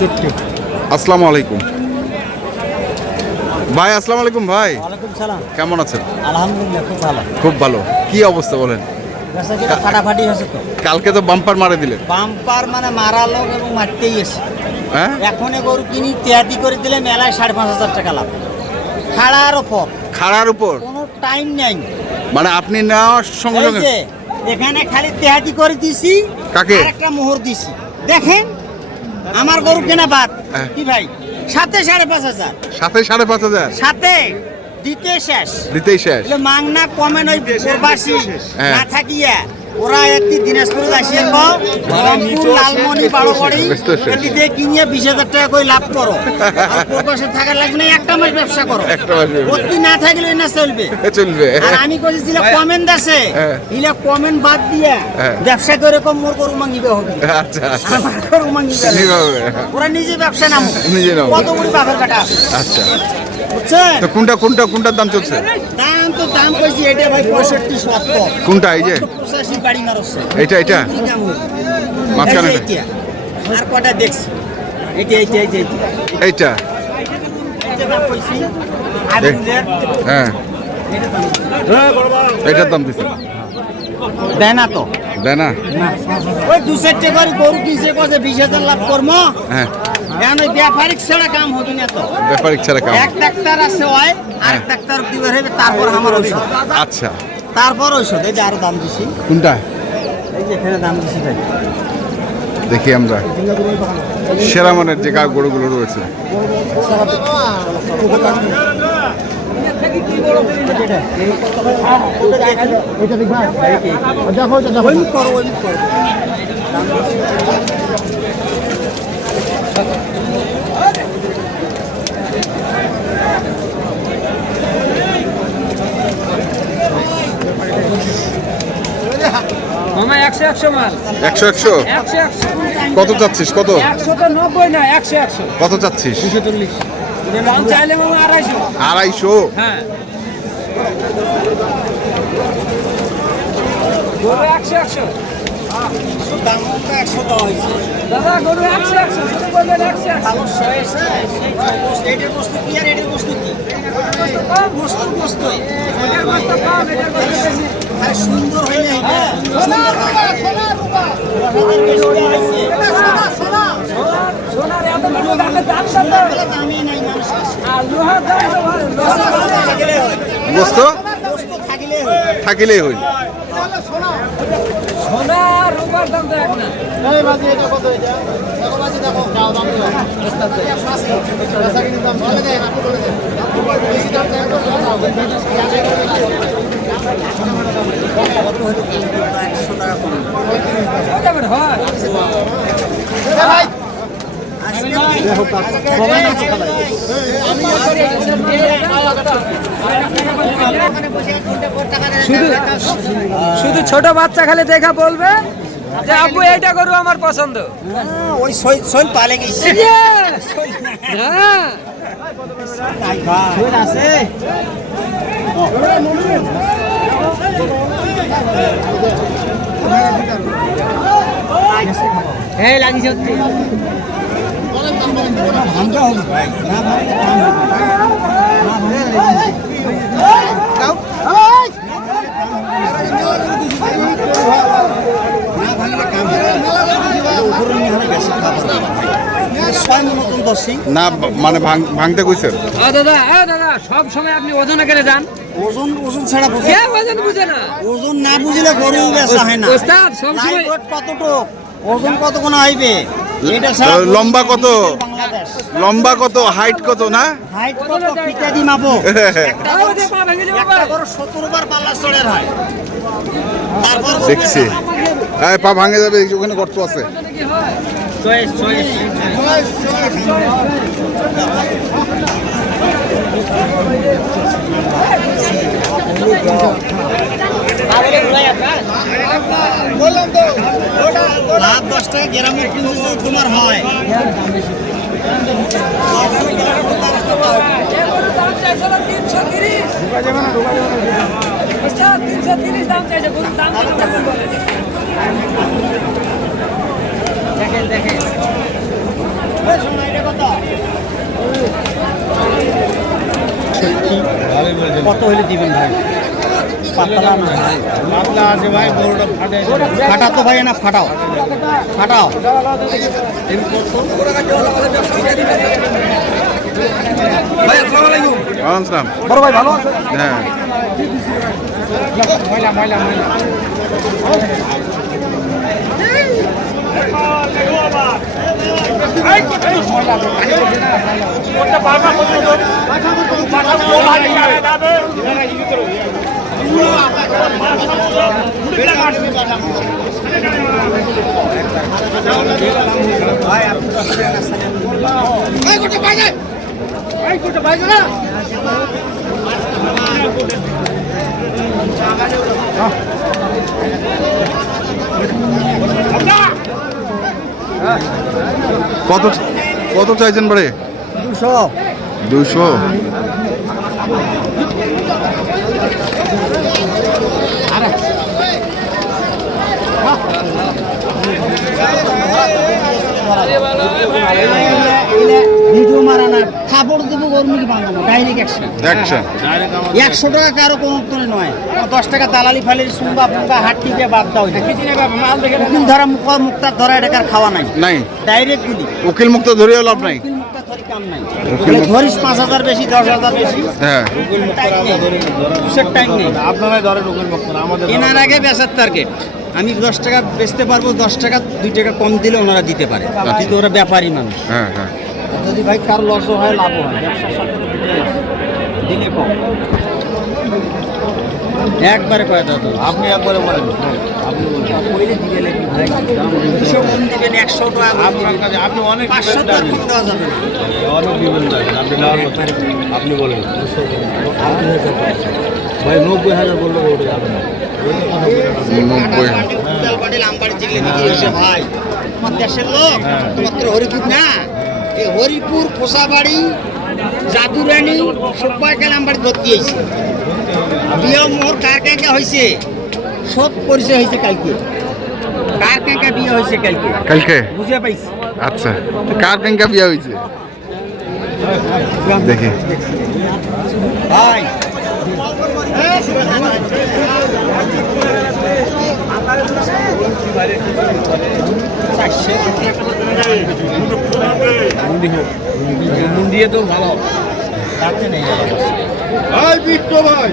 65। আসসালামু আলাইকুম ভাই। আসসালামু আলাইকুম ভাই। ওয়ালাইকুম সালাম। কেমন আছেন? আলহামদুলিল্লাহ খুব ভালো। খুব ভালো। কি অবস্থা বলেন? বেচাকেনা ফাটাফাটি হয়েছে তো। কালকে তো বাম্পার মারে দিলেন। বাম্পার মানে মারা লোক এবং মারতেই এসে। হ্যাঁ, এখন গরু কিনি তেয়াতি করে দিলে মেলায় 5,500 টাকা লাভ। খাড়ার ওপর খাড়ার উপর কোনো টাইম নেই। মানে আপনি নেওয়ার সঙ্গে এই সঙ্গে যে এখানে খালি তেয়াতি করে দিছি, কাকে? আর একটা মোহর দিছি। দেখেন আমার গরু কেনা বাদ হ্যাঁ। কি ভাই, সাথে 5,500, সাথে 5,500 সাথে দিতে শেষ। দিতেই শেষ। এগুলো মাংনা কমেন ওই প্রবাসী হ্যাঁ। না থাকিয়া ওরা একটি দিনাজপুর আসিয়া রংপুর লালমনি বারোবাড়ি বুঝতে পেরেছি। এটিতে কিনিয়ে 20,000 টাকা করে লাভ করো। আর প্রবাসে থাকার লাগবে না, একটা মাস ব্যবসা করো। একটা মাস ব্যবসা। অতি না থাকলে না চলবে। চলবে। আর আমি কইছি দিলে কমেন্ট আছে, হ্যাঁ। ইলা কমেন্ট বাদ দিয়া হ্যাঁ। ব্যবসা করে কম মোর গরু মাঙ্গিবে হবে। আচ্ছা আমার গরু মাঙ্গিবে নিভাবে। ওরা নিজে ব্যবসা নাম নিজে নামো। কত বড় বাপের কাটা আচ্ছা, বুঝছেন? তো কোনটার দাম চলছে? দাম কইছি এটা ভাই 65-70। কোনটা? এই যে 85 বাড়ি মারছে। এইটা মাঝখানে এই যে এইটা। আর কটা দেখছি এইটা এইটা। এইটা দাম কইছি আগুনের হ্যাঁ, এটা দাম এইটার দাম দিছে দেয় না তো। দেয় না। ওই 2-4 করে গরু কিনছে কইছে 20,000 লাভ করমু। হ্যাঁ, এখন ওই ব্যাপারিক ছাড়া কাম হবে না তো। ব্যাপারিক ছাড়া কাম। এক ডাক্তার আছে ওই আর এক ডাক্তার দিবার হবে, তারপর আমার ঔষধ, আচ্ছা, তারপর ঔষধ। এই যে আরো দাম দিছি, কোনটা এই যে এখানে দাম দিছি ভাই। দেখি আমরা সেরা মানের যে গরুগুলো রয়েছে। মামা 100 মাল 100 100 কত চাচ্ছিস? কত 190 না 100 কত চাচ্ছিস? 240 দাম চাইলে মামা 250 250। হ্যাঁ গরু 100 দাম তো 100 দেওয়া হয়েছে। দাদা গরু 100 শুধু বলবেন 100 ভালো শেষ। এটার বস্তু কি আর এটার বস্তু কি? বস্তু এটার কষ্ট কম এটার কষ্ট বেশি আর সুন্দর হইলে এটা সোনার এত বড় দামে দাম দাও দামই নাই মানুষ। আর লোহার দাম তো ভালো গোস্ত বস্তু থাকিলে থাকিলেই হইল। সোনার রূপার দাম তো এক না যাবেন হয় শুধু ছোট বাচ্চা খালি দেখা বলবে যে আব্বু এইটা গরু আমার পছন্দ। ওই সইল পালে গেছে। হ্যাঁ সইল আছে এই লাগিছে হচ্ছে ভাঙ্গা হবে ভাই, না ভাঙলে কাম হবে না। না ভাঙলে যাও না ভাঙলে কাম হবে না। উপরে নিয়ে হলে বেশি খাবার ছয় মতন দশি না মানে ভাঙতে কইছেন? দাদা সব সময় আপনি ওজনে করে যান, ওজন ছাড়া বোঝে কে ওজন বুঝে না। ওজন না বুঝলে গরু বেচা হয় না। ওস্তাদ সব সময় লাইভ কতটুক ওজন কতক্ষণ আইবে এটা ছাড়া লম্বা কত? বাংলাদেশ লম্বা কত? হাইট কত? না হাইট কত ফিটা দি মাপো। একটা আরে দে পা ভেঙে যাবে ভাই। গরু 70 বার পাল্লা চড়ের হয়। তারপর দেখছি এই পা ভাঙে যাবে, ওখানে গর্ত আছে। কি হয় চয়েস লাভ 10 টাকা গ্রামের কিন্তু তোমার হয়। দাম চাইছে 330 ওস্তাদ 330 দাম চাইছে গরুর দাম কত বলে দেখেন কত হলে দিবেন ভাই? পাতলা না পাতলা আছে ভাই, বড়টা ফাটা তো ভাই, না ফাটাও ফাটাও। ভাই আসসালামু আলাইকুম। আসসালাম। বড় ভাই ভালো আছেন? হ্যাঁ ময়লা ময়লা ময়লা। কত কত চাইছেন বাড়ে? 200। 200। ভিডিও মারা না, খাবার দেবো গরমুখী বানানো, ডাইরেক্ট অ্যাকশন। 100 টাকা কারো কোনো উত্তরে নয়। 10 টাকা দালালি ফালির সুম্বা ফুম্বা হাট টিপে বাদ দাও। উকিল ধরা মুক্তার ধরা এটাকার খাওয়া নাই নাই, ডাইরেক্ট গুলি। উকিল মুক্ত ধরিয়ে লাভ নাই। উকিল মুক্তার ধরি কাম নাই। ধরিস 5,000 বেশি 10,000 বেশি, হ্যাঁ টাইম নেই। আপনারাই ধরেন উকিল মুক্ত, আমাদের এনার আগে বেচার টার্গেট। আমি 10 টাকা বেচতে পারবো, 10 টাকা 2 টাকা কম দিলে ওনারা দিতে পারে, কিন্তু ওরা ব্যাপারী মানুষ। হ্যাঁ হ্যাঁ। যদি ভাই কার লসও হয় লাভও হয়, ব্যবসার সাথে দিলে কম। একবারে কয়টা তো আপনি একবারে বলেন, আপনি বললে দিবে নাকি ভাই? 200 কোন দিবেন? 100 টাকা আপনার কাছে, আপনি অনেক 500 টাকা কম দেওয়া যাবে না, অনেক দিবেন না আপনি নেওয়ার কথা। আপনি বলেন ভাই 90,000 বললে ওটা যাবে না। 90। ভাই তোমার দেশের লোক, তোমার তো হরিপুর না, এই হরিপুর কোষাবাড়ি জাদুরানি সবাই কালামবাড়ি ধরতে হয়েছে। বিয়ে মোহর কার কাঁকা হয়েছে, সব পরিচয় হয়েছে কালকে। কার কাঁকা বিয়ে হয়েছে কালকে, কালকে বুঝে পাইছি। আচ্ছা, কার কেঙ্কা বিয়া হয়েছে দেখি ভাই দিয়ে তো ভালো নেই ভাই, বিট্টো ভাই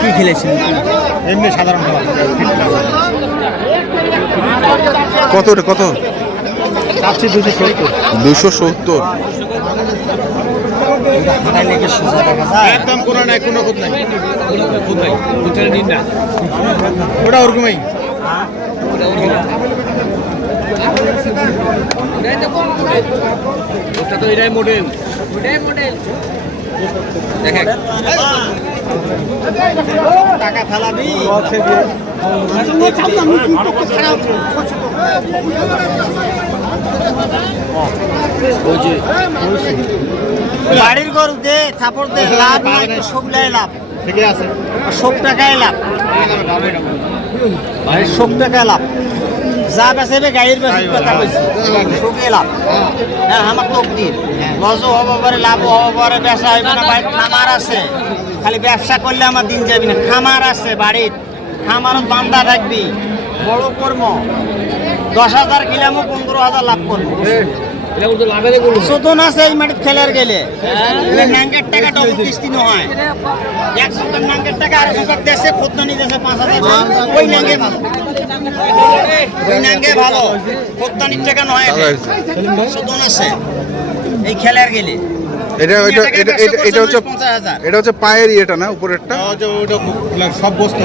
কি খেলেছিলেন? এমনি সাধারণ খাবার। কত কত? 270। 270। একদম কোনো নাই, কোনো খুদ নাই, ওটা ওরকমই। ওটা তো এটাই মডেল, দেখেন টাকা ফেলাবি। বাড়ির গরু দে, থাপড় দে, লাভ নাই, সবলাই লাভ। ঠিকই আছে, 100 টাকায় লাভ, 100 টাকায় লাভ। যা বেচে গাড়ির বেশি কথা কইছি, 100 লাভ। হ্যাঁ আমার তো দিন লসও হবো পারে, লাভও হবো পারে, ব্যবসা হইবে না। ভাই খামার আছে, খালি ব্যবসা করলে আমার দিন যাবি না। খামার আছে বাড়ির, খামারত বান্ধা থাকবি, বড় কর্ম। 10,000 কিলামও 15,000 লাভ করবো। শোধন আছে এই মাটির খেলার গেলে, নাঙ্গের টাকা ডবল কিস্তি হয়। 100 নাঙ্গের টাকা 800 দেশে খোদ্দানি দেশে 5,000, ওই নাঙ্গে ভালো, ওই নাঙ্গে ভালো। খোদ্দানির টাকা নয়, শোধন আছে এই খেলার গেলে। এটা হচ্ছে পায়ের ইয়েটা না, উপরেরটা সব বস্তু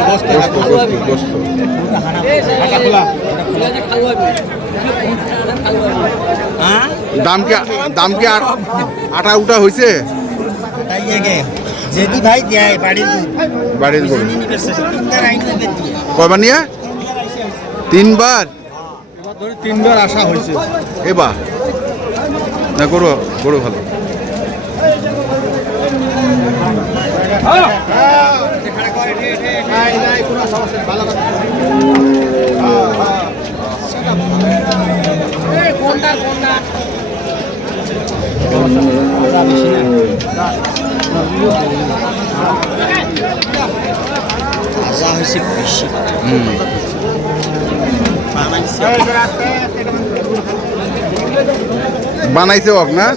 দাম কি আটা উঠা হয়েছে? যেদি ভাই দেয় বাড়ির দুধ বাড়ির গরু যিনি নিবে সে তিনবার আইন নেবে দিয়ে কয়বার নিয়ে 3বার এবার ধরে 3বার আসা হয়েছে। এবার না গরু গরু ভালো নাই নাই কোনো সমস্যা নেই, ভালো কথা। যা হয়েছে বেশি বানাইছে হোক না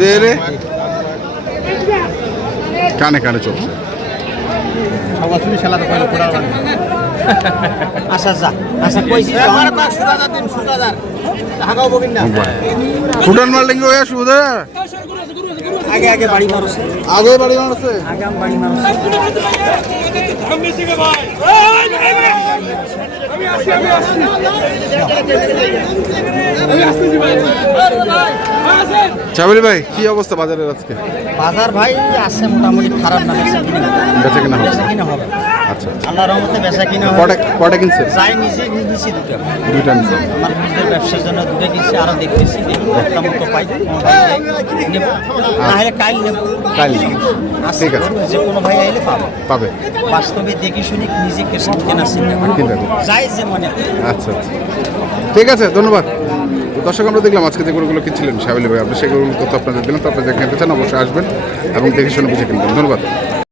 দে রে কানে কানে চলছে সবাই খেলা তো কইলো পুরা আচ্ছা যা আচ্ছা কইছি তো আমার পাক 7000 দিন 7000 হাগাও বকিন না। ফুটান মারলেন গো সুদা আগে আগে বাড়ি মারছে আগে বাড়ি মারছে আগে আমি বাড়ি মারছে চাবলি ভাই কি অবস্থা বাজারের আজকে বাজার ভাই আছে মোটামুটি খারাপ না বেচা কিনা হবে বেচা কিনা হবে আচ্ছা আচ্ছা আল্লাহর রহমতে বেচা কিনা হবে কটা কটা কিনছে যাই নিজে নিয়েছি দুটো দুইটা নিছে আমার নিজের ব্যবসার জন্য দুটো কিনছি আরো দেখতেছি দেখি একটা মতো পাই নেব না হলে কাল নেব কাল আচ্ছা, ঠিক আছে। যে কোনো ভাই আইলে পাবো পাবে বাস্তবে দেখি শুনি নিজে কেনা চিন্তা চিন্তা করি। যাই যে মনে হয়। আচ্ছা আচ্ছা ঠিক আছে ধন্যবাদ তো দর্শক আমরা দেখলাম আজকে যে গরুগুলো কিনছিলেন সাবিলি ভাই আপনি সেই গরুগুলো তথ্য আপনাদের দিলাম তো আপনাদের কিনতে চান অবশ্যই আসবেন এবং দেখে শুনে বুঝে কিনবেন ধন্যবাদ